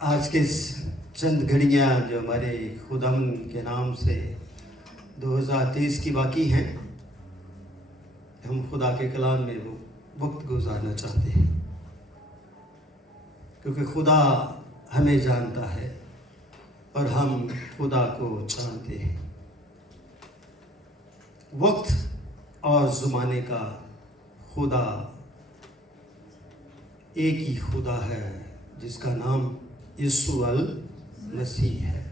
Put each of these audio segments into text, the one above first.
आज के चंद घड़ियाँ जो हमारे खुदाम के नाम से 2023 की बाकी हैं, हम खुदा के कलाम में वो वक्त गुजारना चाहते हैं, क्योंकि खुदा हमें जानता है और हम खुदा को जानते हैं। वक्त और ज़माने का खुदा एक ही खुदा है, जिसका नाम यीशु अल मसीह है।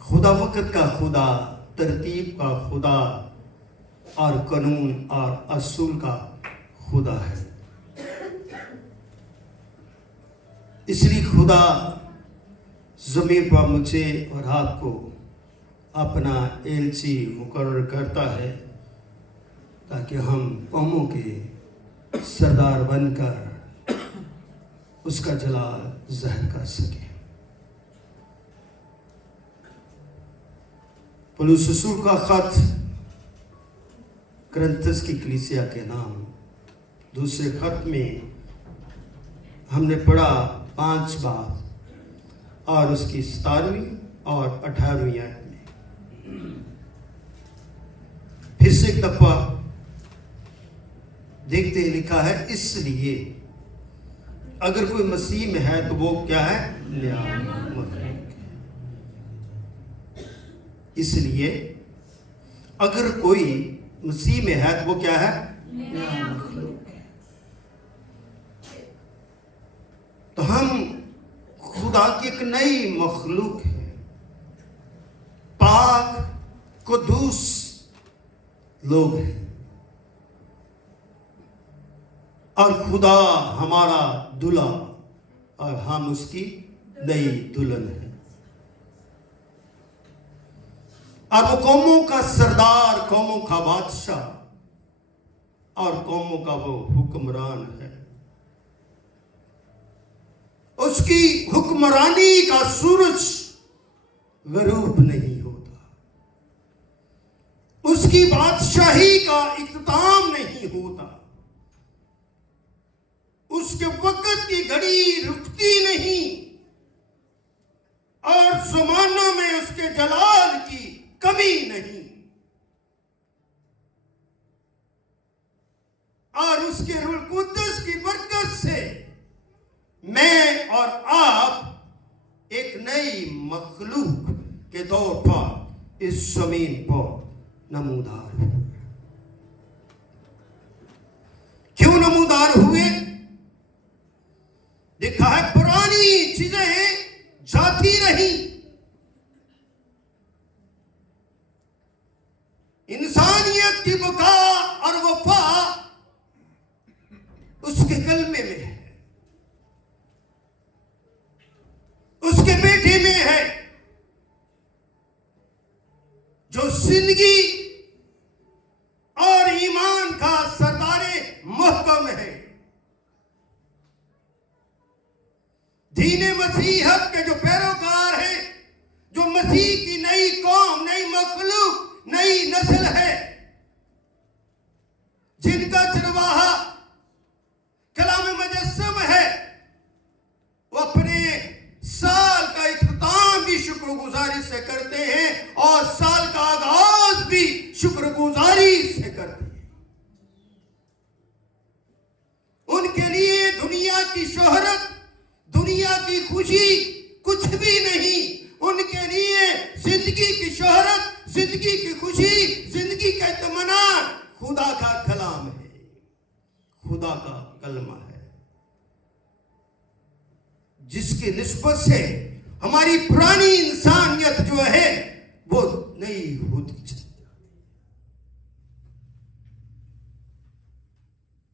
खुदा वक्त का खुदा, तरतीब का खुदा और कानून और असूल का खुदा है। इसलिए खुदा ज़मीन पर मुझे और आपको अपना एलची मुकर्रर करता है, ताकि हम कौमों के सरदार बनकर उसका जलाल ज़ाहिर कर सके। पौलुस रसूल का खत कुरिन्थियों की कलीसिया के नाम दूसरे खत में हमने पढ़ा 5 बाब और उसकी 17वीं और 18वीं आयत में। फिर से एक दफा देखते ही लिखा है, इसलिए अगर कोई मसीह में है तो वो क्या है? नया मखलूक है। इसलिए अगर कोई मसीह में है तो वो क्या है? नया मखलूक है। तो हम खुदा की एक नई मखलूक है, पाक कुदूस लोग हैं, और खुदा हमारा दूल्हा और हम उसकी नई दुल्हन है। और वो कौमों का सरदार, कौमों का बादशाह और कौमों का वो हुक्मरान है। उसकी हुक्मरानी का सूरज गरूब नहीं होता, उसकी बादशाही का इख्तिताम नहीं होता, उसके वक्त की घड़ी रुकती नहीं, और ज़मानों में उसके जलाल की कमी नहीं। और उसके रूह कुद्दस की बरकत से मैं और आप एक नई मखलूक के तौर पर इस जमीन पर नमूदार हुए। क्यों नमूदार हुए? देखा है, पुरानी चीजें जाती रही, इंसानियत की बका और वफा उसके कलमे में है, उसके बेटे में है, जो जिंदगी और ईमान का सरदारे महकम है। दीन मसीहत के जो पैरोकार हैं, जो मसीह की नई कौम, नई मखलूक, नई नस्ल है, जिनका चरवाहा कलाम मुजस्सम है, वो अपने साल का इख्तिताम भी शुक्रगुजारी से करते हैं और साल का आगाज भी शुक्रगुजारी से करते हैं। उनके लिए दुनिया की शोहरत, दुनिया की खुशी कुछ भी नहीं। उनके लिए जिंदगी की शोहरत, जिंदगी की खुशी, जिंदगी का इत्मीनान खुदा का कलाम है, खुदा का कलमा है, जिसकी निस्बत से हमारी पुरानी इंसानियत जो है वो नई होती चली जाती।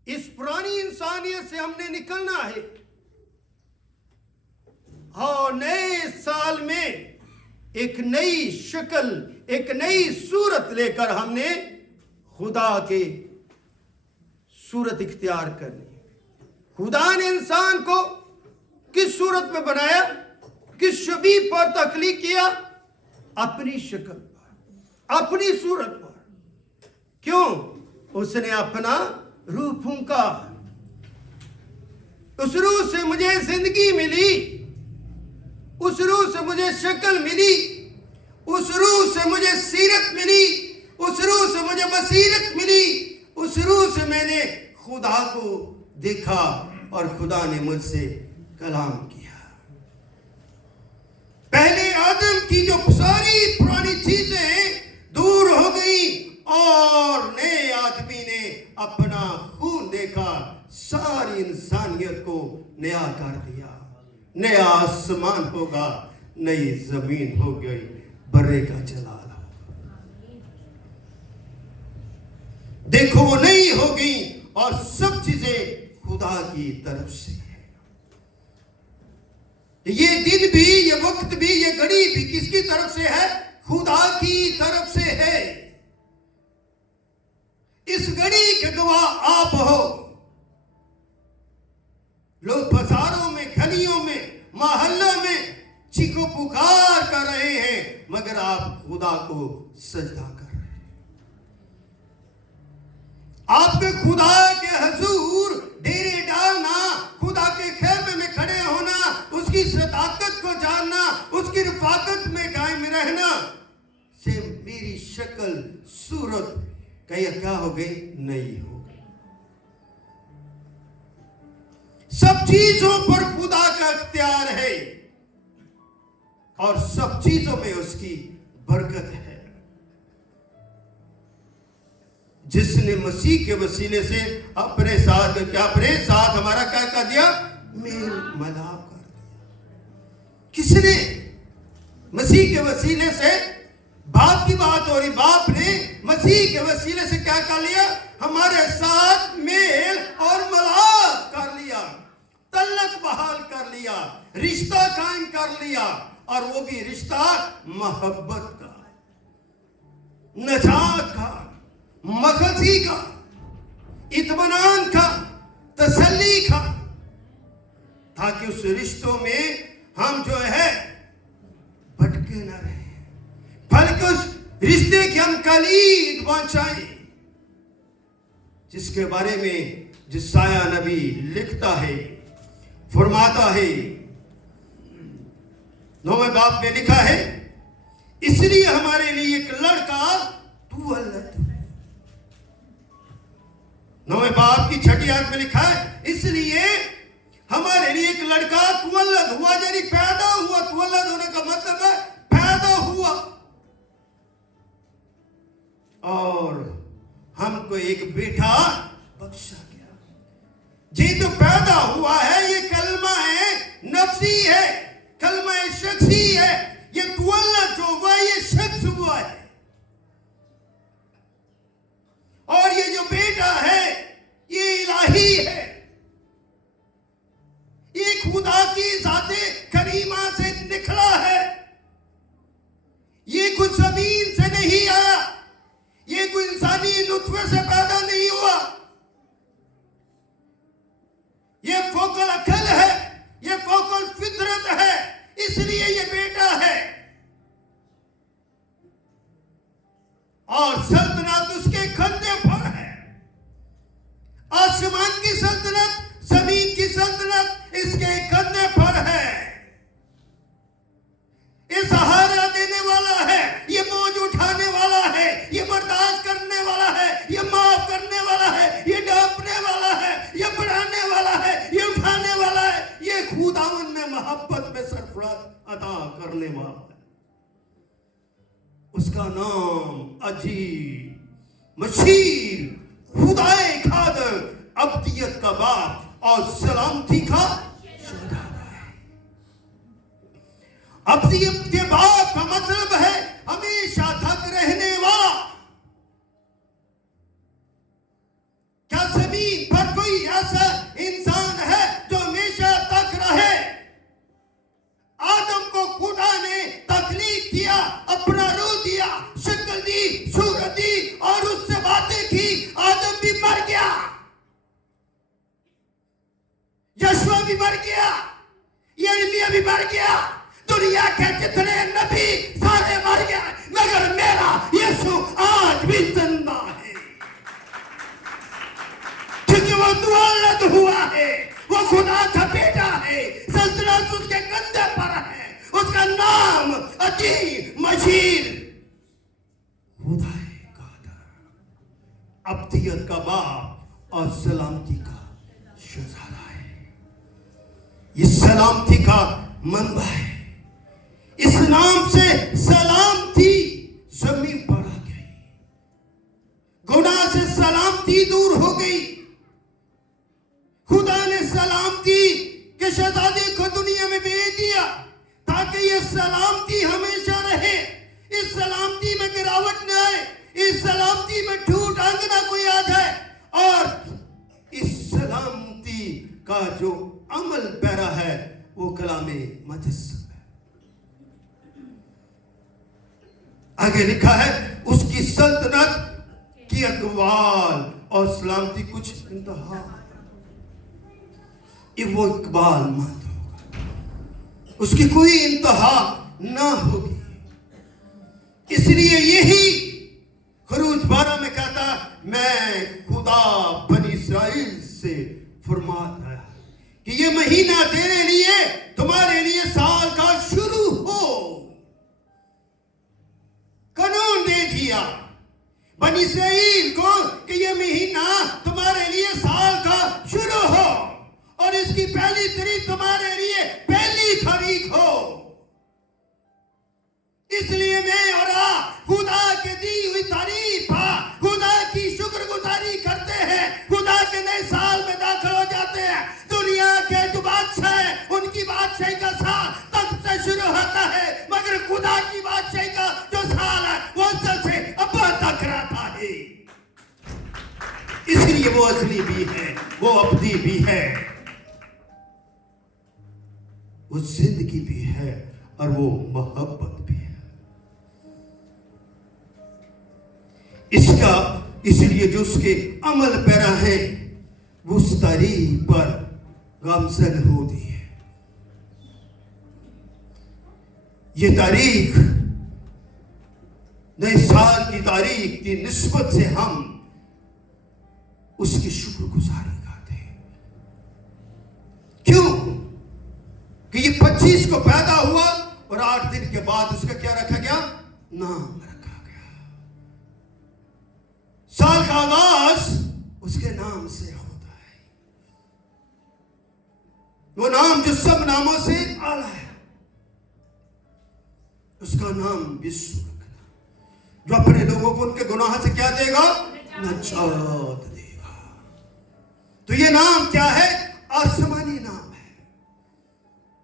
इस पुरानी इंसानियत से हमने निकलना है और नए साल में एक नई शक्ल, एक नई सूरत लेकर हमने खुदा की सूरत इख्तियार करनी। खुदा ने इंसान को किस सूरत में बनाया, किस शबीह पर तख्लीक किया? अपनी शक्ल पर, अपनी सूरत पर। क्यों? उसने अपना रूह फूंका। उस रूह से मुझे जिंदगी मिली, उस रूह से मुझे शक्ल मिली, उस रूह से मुझे सीरत मिली, उस रूह से मुझे बसीरत मिली, उस रूह से मैंने खुदा को देखा और खुदा ने मुझसे कलाम किया। पहले आदम की जो सारी पुरानी चीजें दूर हो गई और नए आदमी ने अपना खून देखा, सारी इंसानियत को नया कर दिया। नया आसमान होगा, नई जमीन हो गई, बर्रे का जलाल होगा। देखो वो नई हो गई और सब चीजें खुदा की तरफ से है। ये दिन भी, ये वक्त भी, ये घड़ी भी किसकी तरफ से है? खुदा की तरफ से है। इस घड़ी के गवाह आप हो। लोग बाजारों में, गलियों में, मोहल्लों में चीखो पुकार कर रहे हैं, मगर आप खुदा को सजदा कर रहे हैं। आपके खुदा के हुजूर डेरे डालना, खुदा के खेमे में खड़े होना, उसकी सदाकत को जानना, उसकी रफाकत में कायम रहना से मेरी शक्ल सूरत क्या हो गई? नई हो गई। सब चीजों पर खुदा का इख्तियार है और सब चीजों में उसकी बरकत है। जिसने मसीह के वसीले से अपने साथ हमारा क्या कर दिया? मेल मिलाप कर दिया। किसने? मसीह के वसीले से। बाप की बात हो रही, बाप ने मसीह के वसीले से क्या कर लिया? हमारे साथ मेल और मिलाप कर लिया, तल्लक बहाल कर लिया, रिश्ता कायम कर लिया। और वो भी रिश्ता मोहब्बत का, नजात का, मखसी का, इत्मीनान का, तसल्ली का, ताकि उस रिश्तों में हम जो है भटके न रहे, बल्कि उस रिश्ते की हम कलीद पहुंचाएं, जिसके बारे में जिसाया नबी लिखता है, फरमाता है, 9वें बाब में लिखा है, इसलिए हमारे लिए एक लड़का तुअल्लद। 9वें बाब की 6ठी आयत में लिखा है, इसलिए हमारे लिए एक लड़का तुअल्लद हुआ, यानी पैदा हुआ। तुअल्लद होने का मतलब है पैदा हुआ। और हमको एक बेटा बख्शा गया। ये जो पैदा हुआ है, ये कलमा है, नफ्सी है, कलमा शख्सी है। ये तुअल्लद जो हुआ, ये शख्स हुआ है। और ये जो बेटा है, ये इलाही है, ये खुदा की ज़ाते करीमा से निकला है। ये कुछ जमीन से नहीं आया, ये कोई इंसानी नुत्फे से पैदा नहीं हुआ। ये फोकल अकल है, ये फोकल फितरत है, इसलिए ये बेटा है। और सल्तनत उसके कंधे पर है। आसमान की सल्तनत, जमीन की सल्तनत इसके कंधे पर है। ये सहारा देने वाला है, ये बोझ उठाने वाला है, ये बर्दाश्त करने वाला है, ये माफ करने वाला है, ये डांपने वाला है, ये बढ़ाने वाला है, ये उठाने वाला है। ये खुदावन में मोहब्बत में सरफराज अदा करने वाला है। उसका नाम अजीब, मशीर, खुदाए खादर, अब्दियत का बाप और सलामती का शहजादा है। अब्दियत के बाप का मतलब है हमेशा तक रहने वाला। क्या जमीन पर कोई ऐसा इंसान है जो हमेशा तक रहे? आदम को खुदा ने तख्लीक किया, अपना रूह दिया, शक्ल दी, सूरत दी और उससे बातें की। आदम भी मर गया, यशवा भी मर गया, यिर्मयाह भी मर गया, दुनिया के जितने नबी सारे मर गए, मगर मेरा यीशु आज भी जिंदा है, क्योंकि वो तुअल्लद हुआ है, वो खुदा का बेटा है, सल्तनत उसके कंधे पर है, उसका नाम अजीम मजीद खुदा है, कादर, अब्दियत का बाप और सलामती का शहजादा है। ये सलामती का मंबा है। इस नाम से सलामती जमीन पर आ गई, गुनाह से सलामती दूर हो गई। खुदा ने सलामती के शहजादे को दुनिया में भेज दिया ताकि ये सलामती हमेशा रहे, इस सलामती में गिरावट न आए, इस सलामती में ठूठ आंगना कोई आ जाए, और इस सलामती का जो अमल पैरा है वो कलामे मुजस्सम है। आगे लिखा है उसकी सल्तनत की अकवाल और सलामती कुछ इंतहा, वो इकबाल मत होगा, उसकी कोई इंतहा ना होगी। इसलिए यही खरूज 12 में कहता, मैं खुदा बनी इस्राएल से फरमाता है कि ये महीना तेरे लिए, तुम्हारे लिए साल का शुरू हो। कानून दे दिया बनी इस्राएल को कि ये महीना तुम्हारे लिए साल का शुरू हो, और इसकी पहली तारीख तुम्हारे लिए पहली तारीख हो। इसलिए मैं और आप खुदा के दी हुई तारीफ, खुदा की शुक्रगुजारी करते हैं, खुदा के नए साल में दाखिल हो जाते हैं। दुनिया के जो बादशाह है उनकी बादशाही का साल तब से शुरू होता है, मगर खुदा की बादशाही का जो साल है वो अज़ल से अब तक रहता है। इसलिए वो असली भी है, वो अब्दी भी है, वो जिंदगी भी है, और वो मोहब्बत भी है। इसका इसलिए जो उसके अमल पैरा है वो उस तारीख पर गामजन होती है। ये तारीख नए साल की तारीख की निस्बत से हम उसकी शुक्रगुजारी करते हैं। क्यों कि ये 25 को पैदा हुआ और 8 दिन के बाद उसका क्या रखा गया? नाम रखा गया। साल का आगाज उसके नाम से होता है, वो नाम जो सब नामों से आला है, उसका नाम विश्व रखना, जो अपने लोगों को उनके गुनाह से क्या देगा? नजात देगा। तो ये नाम क्या है? आसमानी नाम है,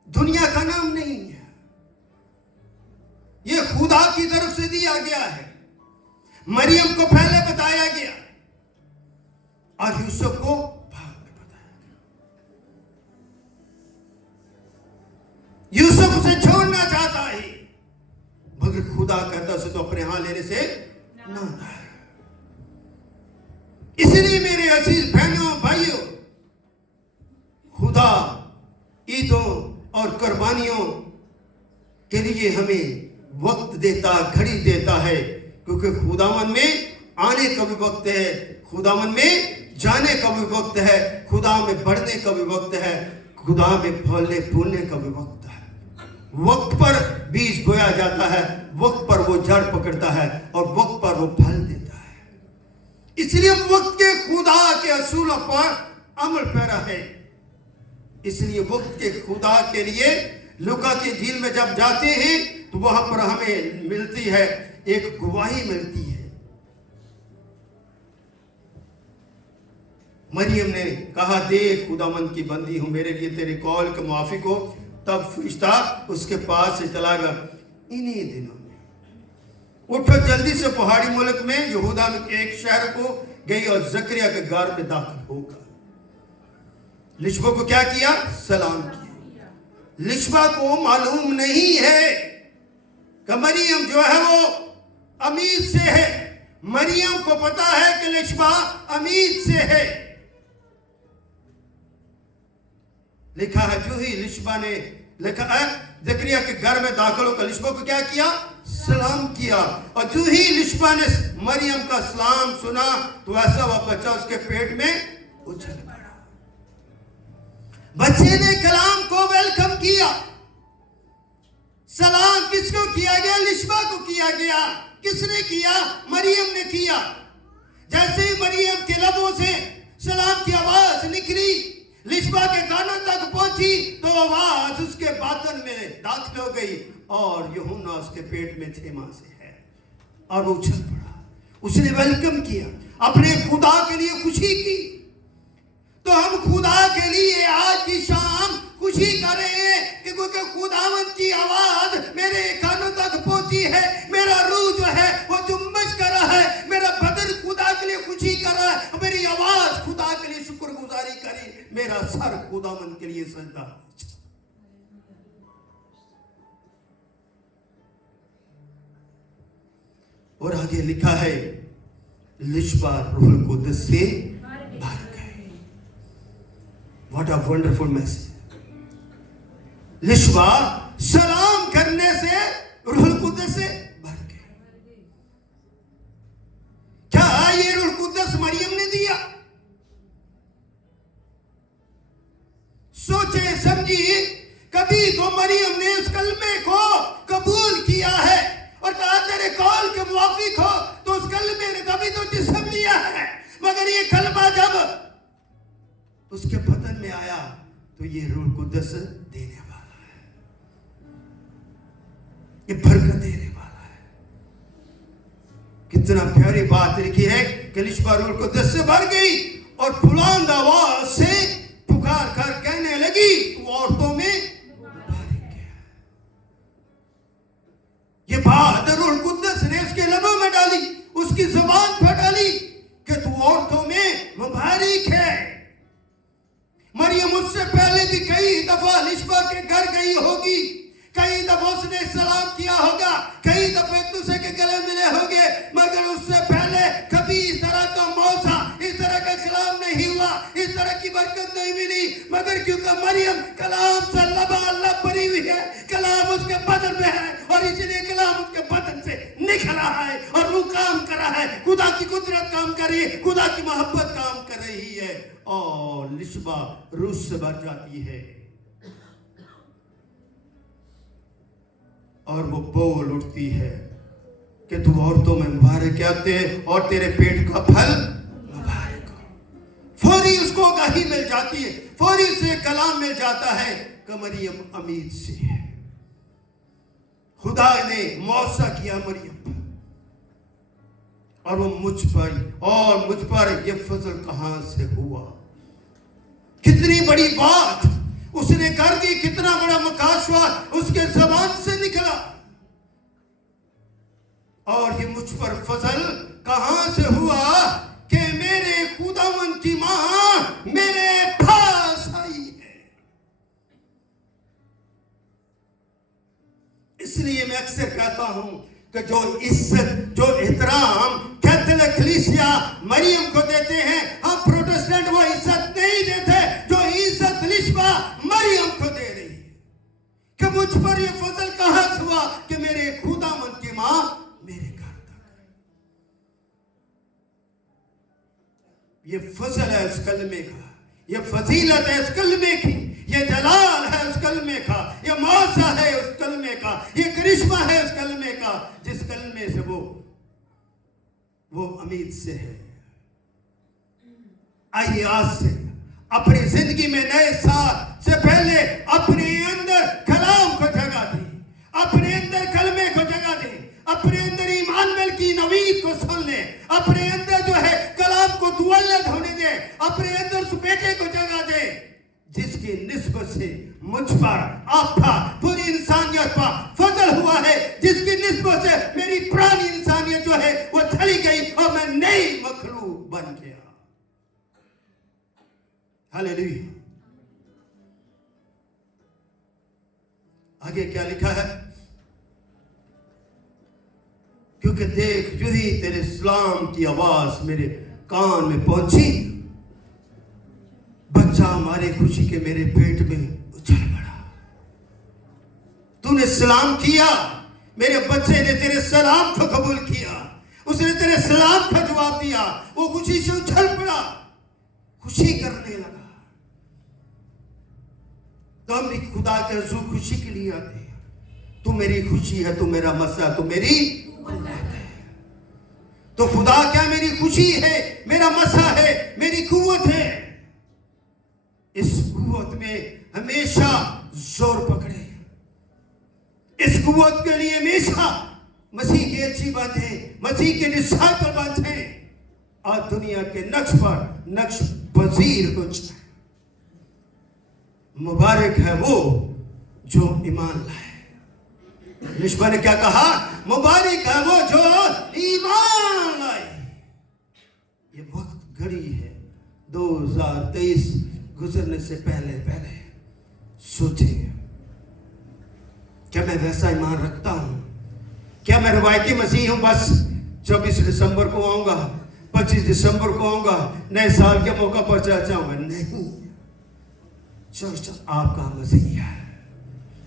दुनिया का नाम नहीं है। ये खुदा की तरफ से दिया गया है। मरियम को पहले बताया गया और यूसुफ को बाद में बताया गया। यूसुफ उसे छोड़ना चाहता है, मगर खुदा कहता उसे तो अपने यहां लेने से ना था। इसलिए मेरे अजीज बहनों भाइयों, खुदा ईदों और कुर्बानियों के लिए हमें वक्त देता, घड़ी देता है, क्योंकि खुदावन में आने का भी वक्त है, खुदावन में जाने का भी वक्त है, खुदा में बढ़ने का भी वक्त है, खुदा में फलने फूलने का भी वक्त है। वक्त पर बीज बोया जाता है, वक्त पर वो जड़ पकड़ता है, और वक्त पर वो फल देता है। इसलिए वक्त के खुदा के असूलों पर अमल पैरा है। इसलिए वक्त के खुदा के लिए लूका की झील में जब जाते हैं तो वहां पर हमें मिलती है, एक गवाही मिलती है। मरियम ने कहा, देख खुदावंद की बंदी हूं, मेरे लिए तेरे कौल के मुआफिक हो। तब फरिश्ता उसके पास से चला गया। इन्हीं दिनों में उठो, जल्दी से पहाड़ी मुल्क में यहूदा में एक शहर को गई और जकरिया के घर में दाखिल होकर लिशबा को क्या किया? सलाम किया। लिशबा को मालूम नहीं है कि मरियम जो है वो अमीर से है। मरियम को पता है कि लिशबा अमीर से है। लिखा है जो ही लिशबा ने लिखा है जकरिया के घर में दाखिल होकर लिशबा को क्या किया? सलाम किया। और जो ही लिशबा ने मरियम का सलाम सुना तो ऐसा वह बच्चा उसके पेट में उछल पड़ा। मसीह ने कलाम को वेलकम किया। सलाम किसको किया गया? लिशबा को किया गया। किसने किया? मरियम ने किया। जैसे ही मरियम के लबों से सलाम की आवाज निकली, लिशबा के कानों तक पहुंची, तो आवाज उसके बातन में दाखिल हो गई और यूहन्ना उसके पेट में 6 माह से है और वो उछल पड़ा। उसने वेलकम किया, अपने खुदा के लिए खुशी की। तो हम खुदा के लिए आज की शाम खुशी कर रहे हैं कि क्योंकि खुदावंद की आवाज मेरे कानों तक पहुंची है। मेरा रूह जो है वो जुम्मश कर रहा है, मेरा बदन खुदा के लिए खुशी कर रहा है, मेरी आवाज खुदा के लिए शुक्रगुजारी करी, मेरा सर खुदावंद के लिए सजदा। और आगे लिखा है लिशबा रूह कुद्दस से भर गए। What a wonderful message. Lishba सलाम करने से रूह कुद्दस से भर गए। क्या ये रूह कुद्दस मरियम ने दिया? सोचे समझिए, कभी तो मरियम ने इस कलमे को कबूल किया है और कहा तेरे कौल के मुवाफिक हो, तो उस कलमे ने कभी तो जिस्म लिया है, मगर ये कलमा जब उसके बदन में आया तो ये रूह कुद्दस देने वाला है, ये बरकत देने वाला है। कितना प्यारी बात लिखी है कि लिशबा रूह कुद्दस से भर गई और बुलंद आवाज से पुकार कर कहने लगी, तू औरतों में मुबारक है। ये बात रूह कुद्दस ने उसके लबों में डाली, उसकी जुबान पर डाली कि तू औरतों में मुबारक है। मरियम उससे पहले भी कई दफा लिशबा के घर गई होगी, कई दफा उसने सलाम किया होगा, कई दफे एक दूसरे के गले मिले होंगे, मगर उससे पहले कभी इस तरह का मौका, इस तरह का कलाम नहीं हुआ, इस तरह की बरकत नहीं मिली। मगर क्योंकि मरियम कलाम से लबालब भरी हुई है, कलाम उसके बदन में है और इसलिए कलाम उसके बदन से निकल रहा है और वो काम कर रहा है, खुदा की कुदरत काम कर रही है, खुदा की मोहब्बत काम कर रही है और लिशबा रूह से भर जाती है और वो बोल उठती है कि तू औरतों में मुबारक है और तेरे पेट का फल मुबारक हो। फौरी उसको आगाही मिल जाती है, फौरी से कलाम मिल जाता है कि मरियम अमीर से है। खुदा ने मौसा किया मरियम पर और वो मुझ पर ये फजल कहां से हुआ। कितनी बड़ी बात उसने कर दी, कितना बड़ा मुकाशवा उसके जबान से निकला। और ये मुझ पर फजल कहां से हुआ कि मेरे खुदावंद की मां मेरे पास आई है। इसलिए मैं अक्सर कहता हूं कि जो इज्जत, जो एहतराम कैथोलिक कलीसिया मरियम को देते हैं, हम प्रोटेस्टेंट वो इज्जत नहीं देते जो इज्जत लिशबा मरियम को दे रही है। कि मुझ पर ये फजल कहां से हुआ कि मेरे खुदावंद की मां मेरे घर तक है। ये फजल है उस कलमे का, ये फजीलत है उस कलमे की, ये जलाल है उस कलमे का, ये मौसा है उस कलमे का, ये करिश्मा है उस कलमे का, जिस कलमे से वो अमीर से है। आइए आज से अपनी जिंदगी में नए साल से पहले अपने अंदर कलाम को जगह दें, अपने अंदर कलमे को जगह दें, अपने अंदर ईमानुएल की नवीद को सुन लें, अपने अंदर जो है कलाम को दुआलत होने दें, अपने अंदर उस बेटे को जगह दें जिसकी निस्बत से मुझ पर, आप पर, पूरी इंसानियत पर फजल हुआ है, जिसकी निस्बत से मेरी पुरानी इंसानियत जो है वो चली गई और मैं नई मखलूक बन गया। हालेलुया। आगे क्या लिखा है? क्योंकि देख जो ही तेरे सलाम की आवाज मेरे कान में पहुंची, बच्चा हमारे खुशी के मेरे पेट में उछल पड़ा। तूने सलाम किया, मेरे बच्चे ने तेरे सलाम को कबूल किया, उसने तेरे सलाम का जवाब दिया, वो खुशी से उछल पड़ा, खुशी करने लगा। तो हम भी खुदा के हुजूर खुशी के लिए आते हैं। तू मेरी खुशी है, तू मेरा मसा, तू मेरी कुव्वत है। तो खुदा क्या मेरी खुशी है, मेरा मसा है, मेरी कुव्वत है। इस कुव्वत में हमेशा जोर पकड़े, इस कुव्वत के लिए हमेशा मसीह की अच्छी बातें, मसीह के डिसाइपल बातें और दुनिया के नक्श पर नक्श पजीर हो जाए। मुबारक है वो जो ईमान लाए। निष्पा ने क्या कहा? मुबारक है वो जो ईमान लाए। ये वक्त घड़ी है 2023 गुजरने से पहले पहले सोचे, क्या मैं वैसा ईमान रखता हूं? क्या मैं रवायती मसीह हूं? बस 24 दिसंबर को आऊंगा, 25 दिसंबर को आऊंगा, नए साल के मौका पर चर्च आऊंगा? नहीं, चर्च आपका मसीह है,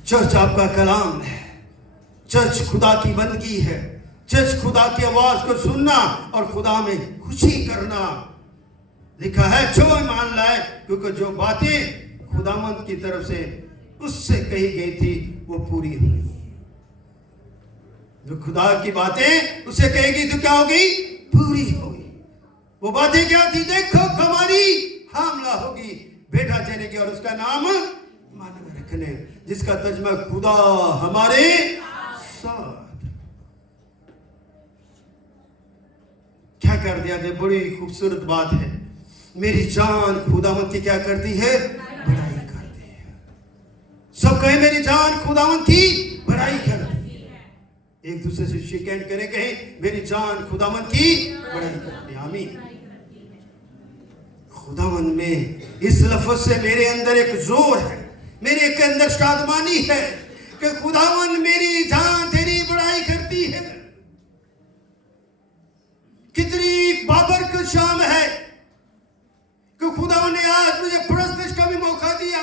चर्च आपका कलाम है, चर्च खुदा की बंदगी है, चर्च खुदा की आवाज को सुनना और खुदा में खुशी करना। लिखा है जो ईमान लाए, क्योंकि जो बातें खुदावंद की तरफ से उससे कही गई थी वो पूरी हुई। जो खुदा की बातें उससे कहेगी तो क्या होगी? पूरी होगी। वो बातें क्या थी? देखो हमारी हामला होगी, बेटा जनेगी और उसका नाम मानव रखने, जिसका तर्जुमा खुदा हमारे साथ। क्या कर दिया? बड़ी खूबसूरत बात है। मेरी जान खुदावंद की क्या करती है? बड़ाई करती है। सब कहे मेरी जान खुदावंद की बड़ाई करती है। एक दूसरे से शिकायत करें, कहें मेरी जान खुदावंद की बड़ाई करती है। आमीन। खुदावंद में इस लफ्ज से मेरे अंदर एक जोर है, मेरे के अंदर शादमानी है कि खुदावंद मेरी जान तेरी बड़ाई करती है। कितनी बाबरकत शाम है कि खुदा ने आज मुझे प्रस्तुत का भी मौका दिया,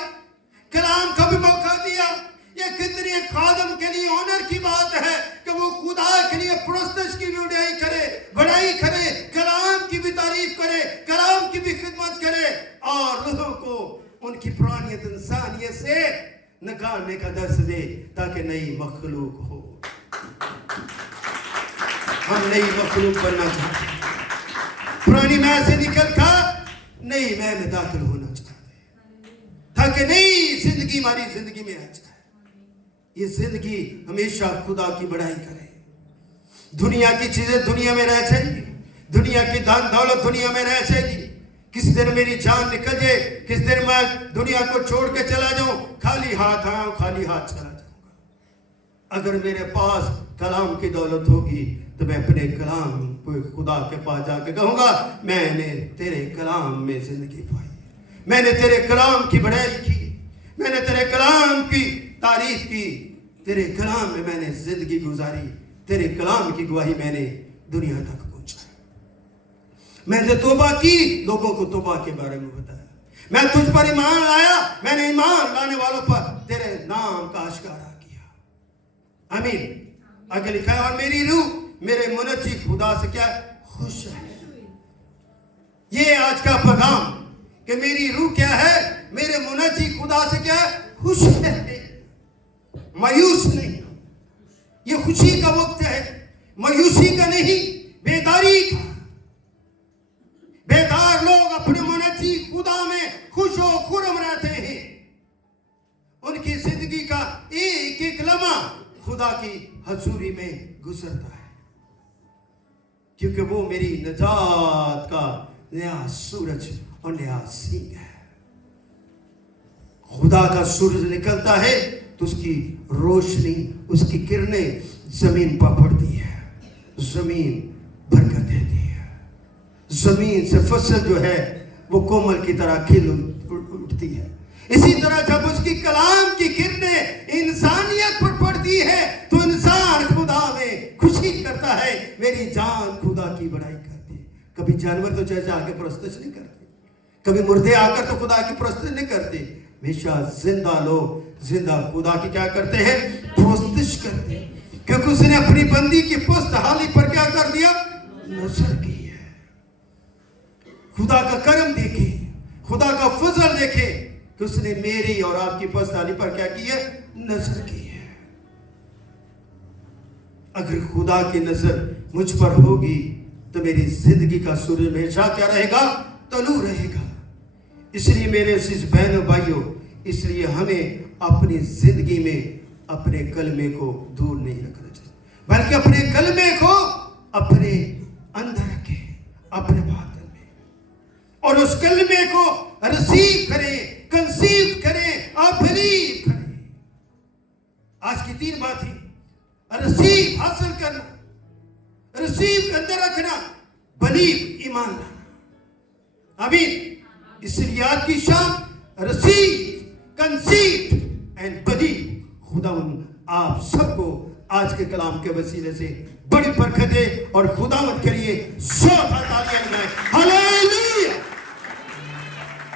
कलाम का भी मौका दिया। ये कितनी खादम के लिए ऑनर की बात है कि वो खुदा के लिए प्रस्तुत की भी बड़ाई करे, कलाम की भी तारीफ करे, कलाम की भी खिदमत करे और लोगों को उनकी पुरानियत इंसानियत से निकालने का दर्श दे, ताकि नई मखलूक हो। हम नई मखलूक बनना चाहते हैं, पुरानी मैं से निकल कर नई मैं में दाखिल होना चाहते हैं, ताकि नई जिंदगी हमारी जिंदगी में आ जाए। ये जिंदगी हमेशा खुदा की बड़ाई करे। दुनिया की चीजें दुनिया में रह जाएगी, दुनिया की धन दौलत दुनिया में रह जाएगी। किस दिन मेरी जान निकल जाए, किस दिन मैं दुनिया को छोड़ के चला जाऊं, खाली हाथ आऊं, खाली हाथ चला जाऊंगा। अगर मेरे पास कलाम की दौलत होगी तो मैं अपने कलाम को खुदा के पास जाके कहूंगा, मैंने तेरे कलाम में जिंदगी पाई, मैंने तेरे कलाम की बड़ाई की, मैंने तेरे कलाम की तारीफ की, तेरे कलाम में मैंने जिंदगी गुजारी, तेरे कलाम की गवाही मैंने दुनिया तक पहुंचाई। मैंने तौबा की, लोगों को तौबा के बारे में बताया। मैं तुझ पर ईमान लाया, मैंने ईमान लाने वालों पर तेरे नाम का आश्कारा किया। आमीन। आगे लिखा है, और मेरी रूह मेरे मुनज्जी खुदा से क्या खुश है। ये आज का पैगाम कि मेरी रूह क्या है, मेरे मुनज्जी खुदा से क्या खुश है, मायूस नहीं। ये खुशी का वक्त है, मायूसी का नहीं, बेदारी का। बेदार लोग अपने मुनज्जी खुदा में खुश हो खुरम रहते हैं। उनकी जिंदगी का एक एक लम्हा खुदा की हजूरी में गुजरता है, क्योंकि वो मेरी नजात का नया सूरज और नया सींग है। खुदा का सूरज निकलता है तो उसकी रोशनी, उसकी किरणें जमीन पर पड़ती है, जमीन बरकत देती है। जमीन से फसल जो है वो कोमल की तरह खिल उठती है। इसी तरह जब उसकी कलाम की किरणें इंसानियत पर पड़ती है तो इंसान खुदा में खुशी करता है। मेरी जान खुदा की बड़ाई करती है। कभी जानवर तो चाहे आके प्रस्तुत नहीं करते, कभी मुर्दे आकर तो खुदा की प्रस्तुत नहीं करते। हमेशा जिंदा लोग जिंदा खुदा की क्या करते हैं, प्रस्तुत करते हैं, क्योंकि उसने अपनी बंदी की पुस्तहाली पर क्या कर दिया, नजर की है। खुदा का करम देखे, खुदा का फजल देखे, कि उसने मेरी और आपकी पर्सनालिटी पर क्या की है? नजर की है। अगर खुदा की नजर मुझ पर होगी तो मेरी जिंदगी का सूरज हमेशा क्या रहेगा? तलू रहेगा। इसलिए मेरे अजीज बहनों भाइयों, इसलिए हमें अपनी जिंदगी में अपने कलमे को दूर नहीं रखना चाहिए, बल्कि अपने कलमे को अपने अंदर रखें, अपने बातन में, और उस कलमे को रिसीव करें, कंसीव करें और बिलीव करें। आज की 3 बात है, रिसीव हासिल करना, रिसीव अंदर रखना, बिलीव ईमान लाना। आमीन। इसलिए आज की शाम रिसीव, कंसीव एंड बिलीव। खुदा आप सबको आज के कलाम के वसीले से बड़ी बरकत दे और खुदावंद करिए। 100 तालियां